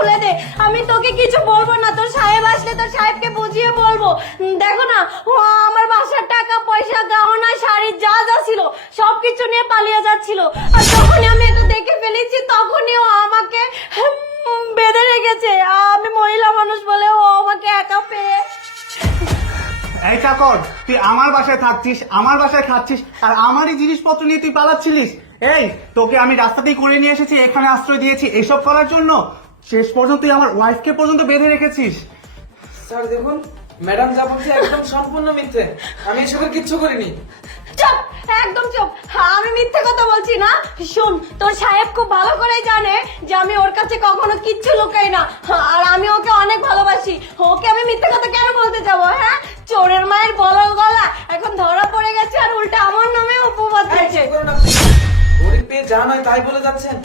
খুলে দে, আমি তোকে কিছু বলবো না, তোর সাহেব আসলে তোর সাহেবকে বুঝিয়ে বলবো। দেখো না, ও আমার বাসার টাকা পয়সা গহনা শাড়ি যা যা ছিল সবকিছু নিয়ে পালিয়ে যাচ্ছিল। আর যখনই আমি এটা দেখে ফেলেছি তখনই ও আমাকে বেঁধে রেখেছে। আমি মহিলা মানুষ বলে ও আমাকে একা পেয়ে। এই চাকর, তুই আমার বাসায় থাকছিস, আমার বাসায় খাচ্ছিস, আর আমারই জিনিসপত্র নিয়ে তুই পালাচ্ছিলিস। এই তোকে আমি রাস্তাতেই করে নিয়ে এসেছি, এখানে আশ্রয় দিয়েছি এসব করার জন্য। শেষ পর্যন্ত তুই আমার ওয়াইফকে পর্যন্ত বেঁধে রেখেছিস। স্যার দেখুন, ম্যাডাম যা বলছে একদম সম্পূর্ণ মিথ্যে, আমি এসবের কিচ্ছু করিনি। চুপ, একদম চুপ। আমি মিথ্যে কথা বলছি না। শোন, তোর সাহেব খুব ভালো করে জানে যে আমি ওর কাছে কখনো কিচ্ছু লুকাই না, আর আমি ওকে অনেক ভালোবাসি। ওকে আমি মিথ্যে কথা কেন বলতে যাবো? হ্যাঁ, চোরের মায়ের বলা গলা এখন ধরা পড়ে গেছে, আর উল্টা আমার নামে অপবাদ দিচ্ছে। গরিব পেয়ে যা নয় তাই বলে যাচ্ছেন।